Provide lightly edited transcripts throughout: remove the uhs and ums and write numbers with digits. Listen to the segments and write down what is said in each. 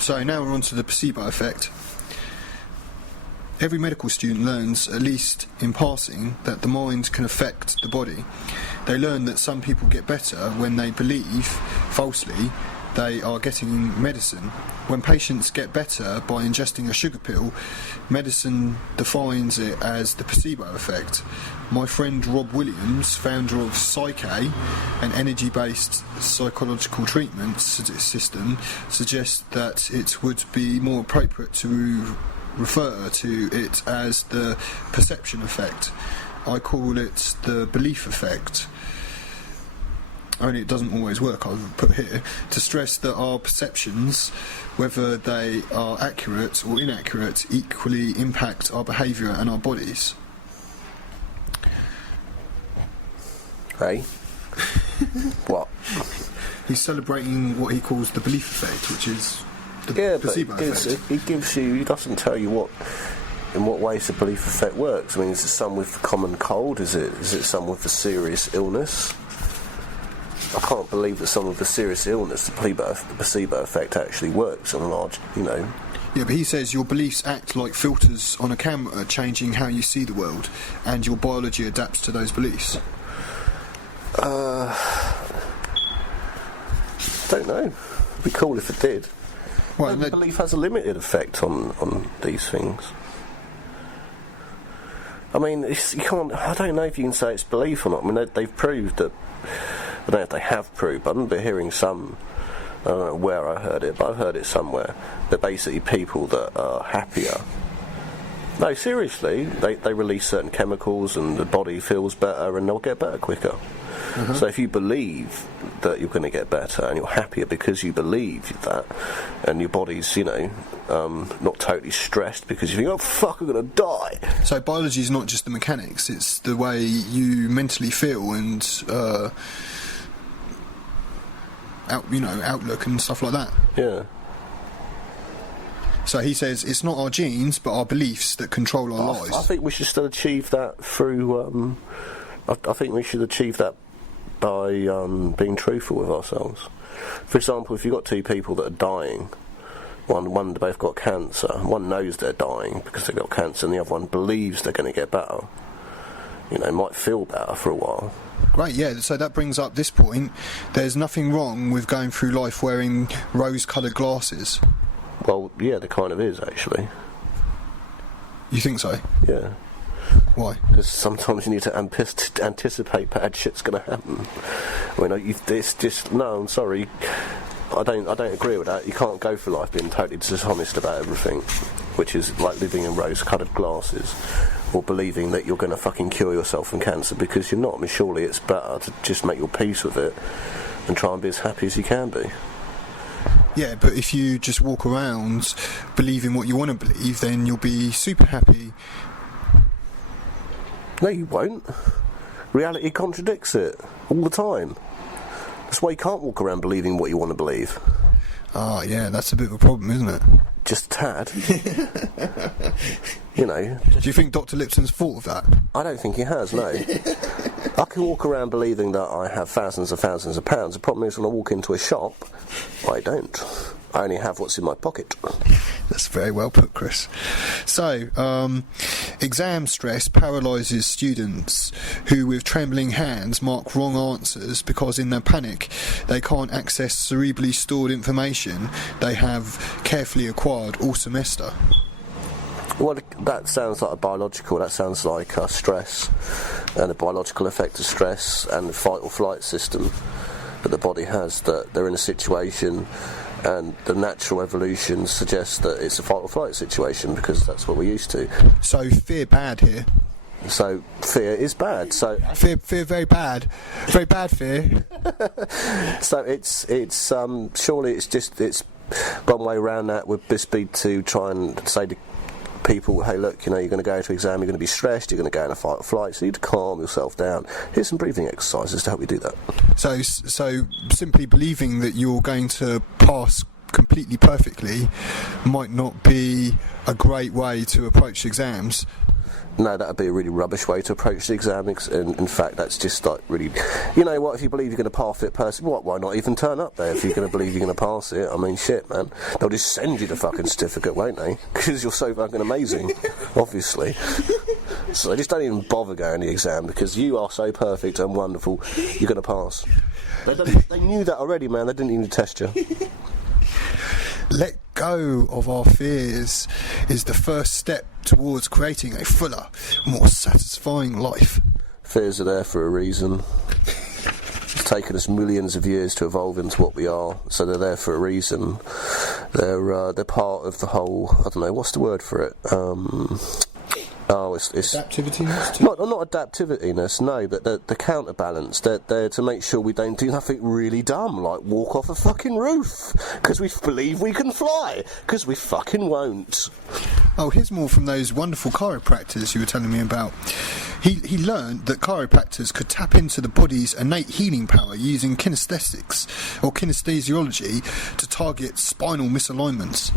So now we're on to the placebo effect. Every medical student learns, at least in passing, that the mind can affect the body. They learn that some people get better when they believe, falsely, they are getting medicine. When patients get better by ingesting a sugar pill, medicine defines it as the placebo effect. My friend Rob Williams, founder of Psyche, an energy-based psychological treatment system, suggests that it would be more appropriate to refer to it as the perception effect. I call it the belief effect. Only it doesn't always work, I've put here, to stress that our perceptions, whether they are accurate or inaccurate, equally impact our behaviour and our bodies. Hey? What? He's celebrating what he calls the belief effect, which is the placebo effect. He doesn't tell you in what ways the belief effect works. I mean, is it some with the common cold? Is it some with the serious illness? I can't believe that some of the serious illness, the placebo effect actually works on a large, Yeah, but he says your beliefs act like filters on a camera, changing how you see the world, and your biology adapts to those beliefs. Don't know. It'd be cool if it did. Well, belief has a limited effect on these things. I mean, you can't. I don't know if you can say it's belief or not. I mean, they've proved that. I don't know if they have proved, but I remember hearing some. I don't know where I heard it, but I've heard it somewhere. That basically people that are happier. No, seriously, they release certain chemicals and the body feels better and they'll get better quicker. Mm-hmm. So if you believe that you're going to get better and you're happier because you believe that, and your body's, not totally stressed because you think, oh fuck, I'm going to die. So biology is not just the mechanics, it's the way you mentally feel and outlook and stuff like that. Yeah. So he says it's not our genes but our beliefs that control our lives. I think we should still achieve that through I think we should achieve that by being truthful with ourselves. For example, if you've got two people that are dying, one both got cancer, one knows they're dying because they've got cancer and the other one believes they're going to get better, might feel better for a while. Great, yeah, so that brings up this point. There's nothing wrong with going through life wearing rose-coloured glasses. Well, yeah, there kind of is, actually. You think so? Yeah. Why? Because sometimes you need to anticipate bad shit's going to happen. I mean, it's just... No, I'm sorry. I don't agree with that. You can't go for life being totally dishonest about everything, which is like living in rose-coloured glasses, or believing that you're going to fucking cure yourself from cancer, because you're not. I mean, surely it's better to just make your peace with it and try and be as happy as you can be. Yeah, but if you just walk around believing what you want to believe, then you'll be super happy. No, you won't. Reality contradicts it all the time. That's why you can't walk around believing what you want to believe. Ah, yeah, that's a bit of a problem, isn't it? Just a tad. Do you think Dr. Lipton's thought of that? I don't think he has, no. I can walk around believing that I have thousands of pounds. The problem is when I walk into a shop, I don't. I only have what's in my pocket. That's very well put, Chris. So, exam stress paralyses students who, with trembling hands, mark wrong answers because in their panic they can't access cerebrally stored information they have carefully acquired all semester. Well, that sounds like that sounds like stress and the biological effect of stress and the fight or flight system that the body has, that they're in a situation and the natural evolution suggests that it's a fight or flight situation because that's what we're used to. So fear bad here. So fear is bad. So fear very bad fear. So it's surely it's one way around that would just be to try and say to people, hey look, you're going to go to exam, you're going to be stressed, you're going to go in a fight or flight, so you need to calm yourself down. Here's some breathing exercises to help you do that. So simply believing that you're going to pass completely perfectly might not be a great way to approach exams. No, that would be a really rubbish way to approach the exam. In fact, that's just like really... You know what, if you believe you're going to pass it, why not even turn up there if you're going to believe you're going to pass it? I mean, shit, man. They'll just send you the fucking certificate, won't they? Because you're so fucking amazing, obviously. So they just don't even bother going to the exam because you are so perfect and wonderful, you're going to pass. They knew that already, man. They didn't even test you. Let go of our fears is the first step towards creating a fuller, more satisfying life. Fears are there for a reason. It's taken us millions of years to evolve into what we are, so they're there for a reason. They're part of the whole, I don't know, what's the word for it? It's adaptiveness? Not adaptiveness, no, but the counterbalance. They're there to make sure we don't do nothing really dumb, like walk off a fucking roof, because we believe we can fly, because we fucking won't. Oh, here's more from those wonderful chiropractors you were telling me about. He learned that chiropractors could tap into the body's innate healing power using kinesthetics, or kinesthesiology, to target spinal misalignments.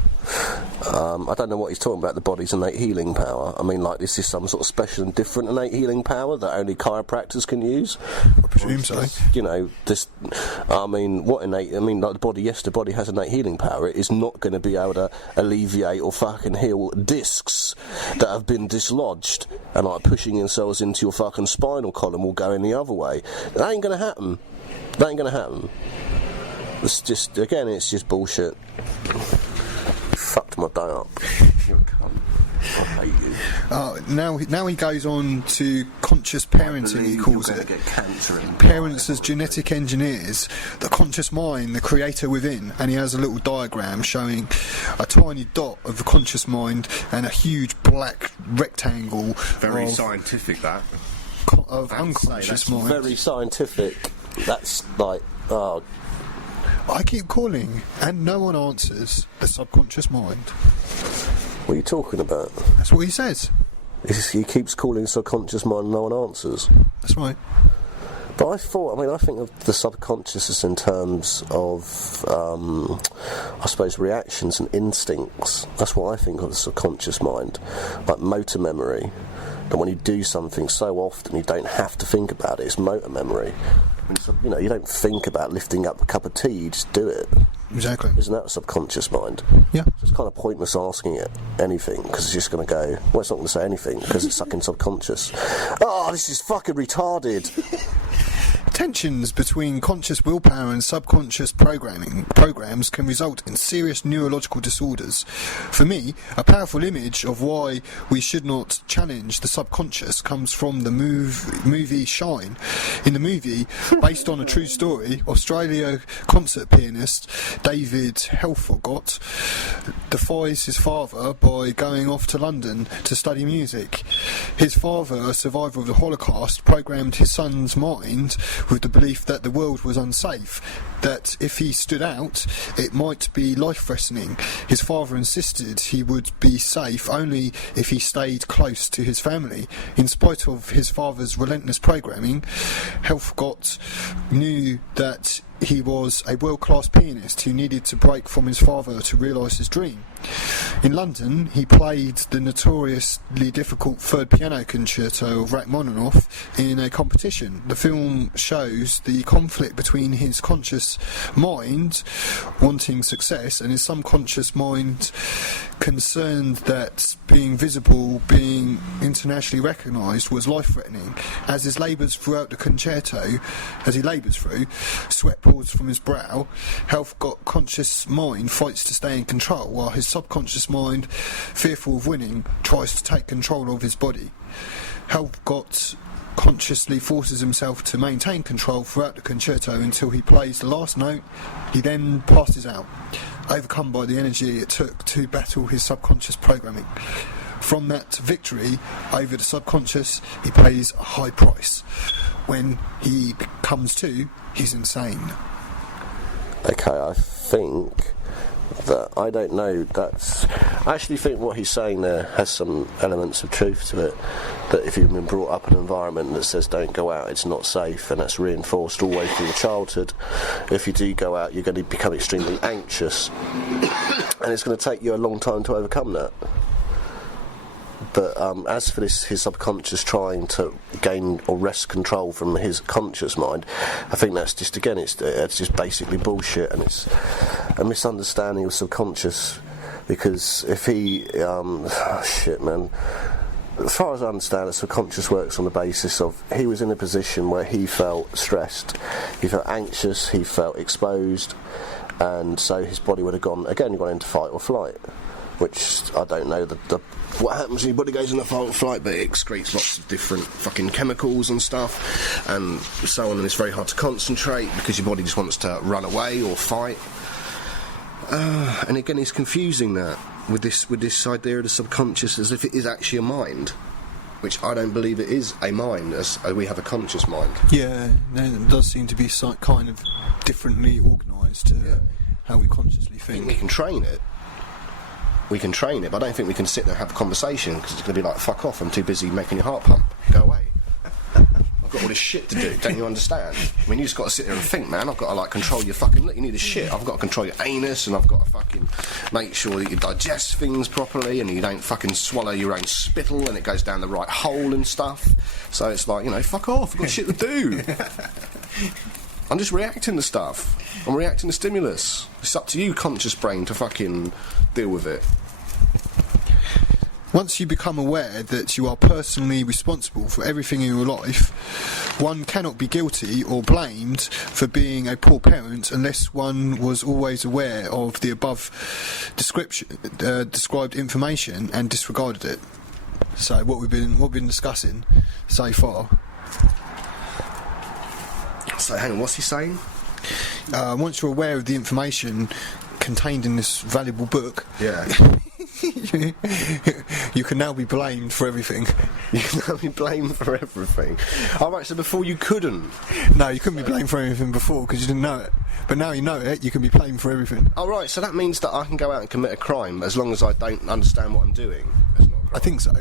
I don't know what he's talking about, the body's innate healing power. I mean, like, this is some sort of special and different innate healing power that only chiropractors can use? I presume so. You know, this... I mean, what innate... I mean, like, the body has innate healing power. It is not going to be able to alleviate or fucking heal discs that have been dislodged and, like, pushing themselves into your fucking spinal column or going the other way. That ain't going to happen. That ain't going to happen. It's just... Again, it's just bullshit. Fucked my day up. You're a cunt. I hate you. Now he goes on to conscious parenting, he calls it. Parents as genetic engineers, the conscious mind, the creator within, and he has a little diagram showing a tiny dot of the conscious mind and a huge black rectangle. Very scientific, that. Of unconscious mind. Very scientific. That's like, oh. I keep calling, and no one answers, the subconscious mind. What are you talking about? That's what he says. He keeps calling subconscious mind and no one answers. That's right. But I think of the subconscious as in terms of, I suppose, reactions and instincts. That's what I think of the subconscious mind. Like motor memory. That when you do something so often, you don't have to think about it. It's motor memory. You know, you don't think about lifting up a cup of tea, you just do it. Exactly. Isn't that a subconscious mind? Yeah. So it's kind of pointless asking it anything, because it's just going to go, well, it's not going to say anything, because it's fucking subconscious. Oh, this is fucking retarded. Tensions between conscious willpower and subconscious programs can result in serious neurological disorders. For me, a powerful image of why we should not challenge the subconscious comes from the movie Shine. In the movie, based on a true story, Australia concert pianist David Helfgott defies his father by going off to London to study music. His father, a survivor of the Holocaust, programmed his son's mind with the belief that the world was unsafe, that if he stood out, it might be life-threatening. His father insisted he would be safe only if he stayed close to his family. In spite of his father's relentless programming, Helfgott knew that he was a world-class pianist who needed to break from his father to realise his dream. In London, he played the notoriously difficult Third Piano Concerto of Rachmaninoff in a competition. The film shows the conflict between his conscious mind wanting success and his subconscious mind concerned that being visible, being internationally recognised was life-threatening. As his labours throughout the concerto, as he labours through, sweat pours from his brow, Helfgott conscious mind fights to stay in control, while his subconscious mind, fearful of winning, tries to take control of his body. Helfgott consciously forces himself to maintain control throughout the concerto until he plays the last note. He then passes out, overcome by the energy it took to battle his subconscious programming. From that victory over the subconscious, he pays a high price. When he comes to, he's insane. Okay, I think that I don't know. I actually think what he's saying there has some elements of truth to it. That if you've been brought up in an environment that says don't go out, it's not safe, and that's reinforced all the way through your childhood. If you do go out, you're going to become extremely anxious, and it's going to take you a long time to overcome that. But as for his subconscious trying to gain or wrest control from his conscious mind, I think that's just, again, it's just basically bullshit, and it's a misunderstanding of subconscious. Because if he... shit, man. As far as I understand, the subconscious works on the basis of he was in a position where he felt stressed, he felt anxious, he felt exposed, and so his body would have gone into fight or flight. Which I don't know what happens when your body goes into fight or flight, but it excretes lots of different fucking chemicals and stuff, and so on, and it's very hard to concentrate because your body just wants to run away or fight. And again, he's confusing that with this idea of the subconscious as if it is actually a mind, which I don't believe it is a mind, as we have a conscious mind. Yeah, no, it does seem to be kind of differently organised to how we consciously think. We can train it. But I don't think we can sit there and have a conversation, because it's going to be like, fuck off, I'm too busy making your heart pump, go away. I've got all this shit to do, don't you understand? I mean, you just got to sit there and think, man. I've got to, like, control your fucking... You need this shit. I've got to control your anus, and I've got to fucking make sure that you digest things properly, and you don't fucking swallow your own spittle, and it goes down the right hole and stuff. So it's like, fuck off, I've got shit to do. I'm just reacting to stuff. I'm reacting to stimulus. It's up to you, conscious brain, to fucking deal with it. Once you become aware that you are personally responsible for everything in your life, one cannot be guilty or blamed for being a poor parent unless one was always aware of the above described information and disregarded it. So what we've been discussing so far. So hang on, what's he saying? Once you're aware of the information contained in this valuable book, you can now be blamed for everything. You can now be blamed for everything. Alright, so before you couldn't? No, you couldn't be blamed for anything before because you didn't know it. But now you know it, you can be blamed for everything. Alright, so that means that I can go out and commit a crime as long as I don't understand what I'm doing. That's not a crime. I think so.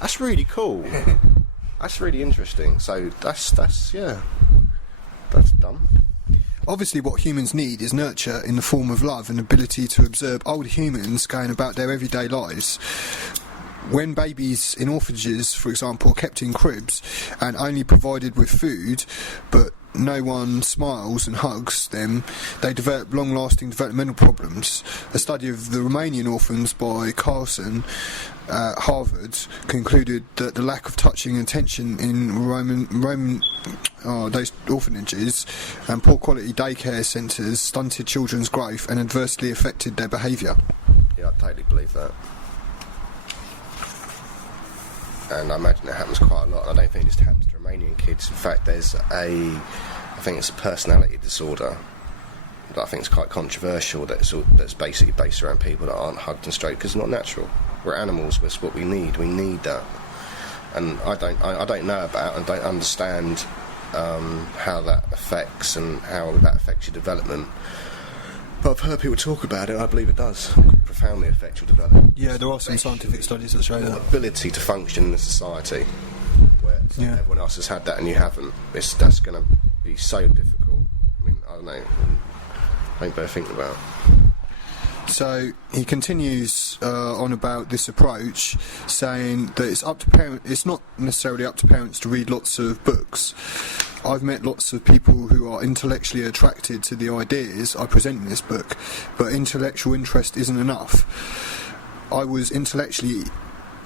That's really cool. That's really interesting. So that's dumb. Obviously what humans need is nurture in the form of love and ability to observe older humans going about their everyday lives. When babies in orphanages, for example, are kept in cribs and only provided with food, but no one smiles and hugs them, they develop long-lasting developmental problems. A study of the Romanian orphans by Carlson at Harvard concluded that the lack of touching attention in those orphanages and poor quality daycare centres stunted children's growth and adversely affected their behaviour. Yeah, I totally believe that. And I imagine it happens quite a lot. I don't think it just happens to Romanian kids. In fact, I think it's a personality disorder that I think is quite controversial, that's basically based around people that aren't hugged and stroked because it's not natural. We're animals, that's what we need that. And I don't know about and don't understand how that affects and how that affects your development. But I've heard people talk about it, I believe it does profoundly affect your development. Yeah, there are some scientific studies that show that. Ability to function in a society where everyone else has had that and you haven't. That's going to be so difficult. I mean, I don't know. I ain't better think about. So he continues on about this approach, saying that it's up to parents. It's not necessarily up to parents to read lots of books. I've met lots of people who are intellectually attracted to the ideas I present in this book, but intellectual interest isn't enough. I was intellectually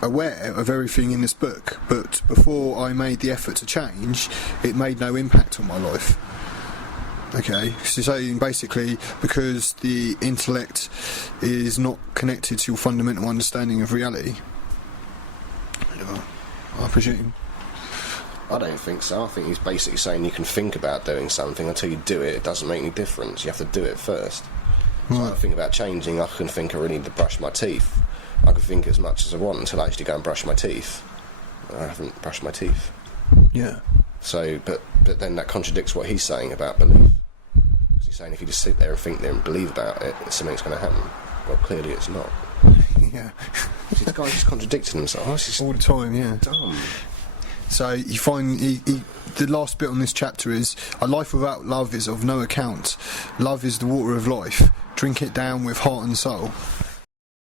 aware of everything in this book, but before I made the effort to change, it made no impact on my life. Okay, so saying basically because the intellect is not connected to your fundamental understanding of reality. I presume. I don't think so. I think he's basically saying you can think about doing something until you do it. It doesn't make any difference. You have to do it first. So I think about changing. I can think I really need to brush my teeth. I can think as much as I want until I actually go and brush my teeth. I haven't brushed my teeth. Yeah. So, but then that contradicts what he's saying about belief. Because basically saying if you just sit there and think there and believe about it, something's going to happen. Well, clearly it's not. Yeah. See, the guy's just contradicting himself. Oh, this is All the time, yeah. dumb. So you find the last bit on this chapter is, a life without love is of no account. Love is the water of life. Drink it down with heart and soul.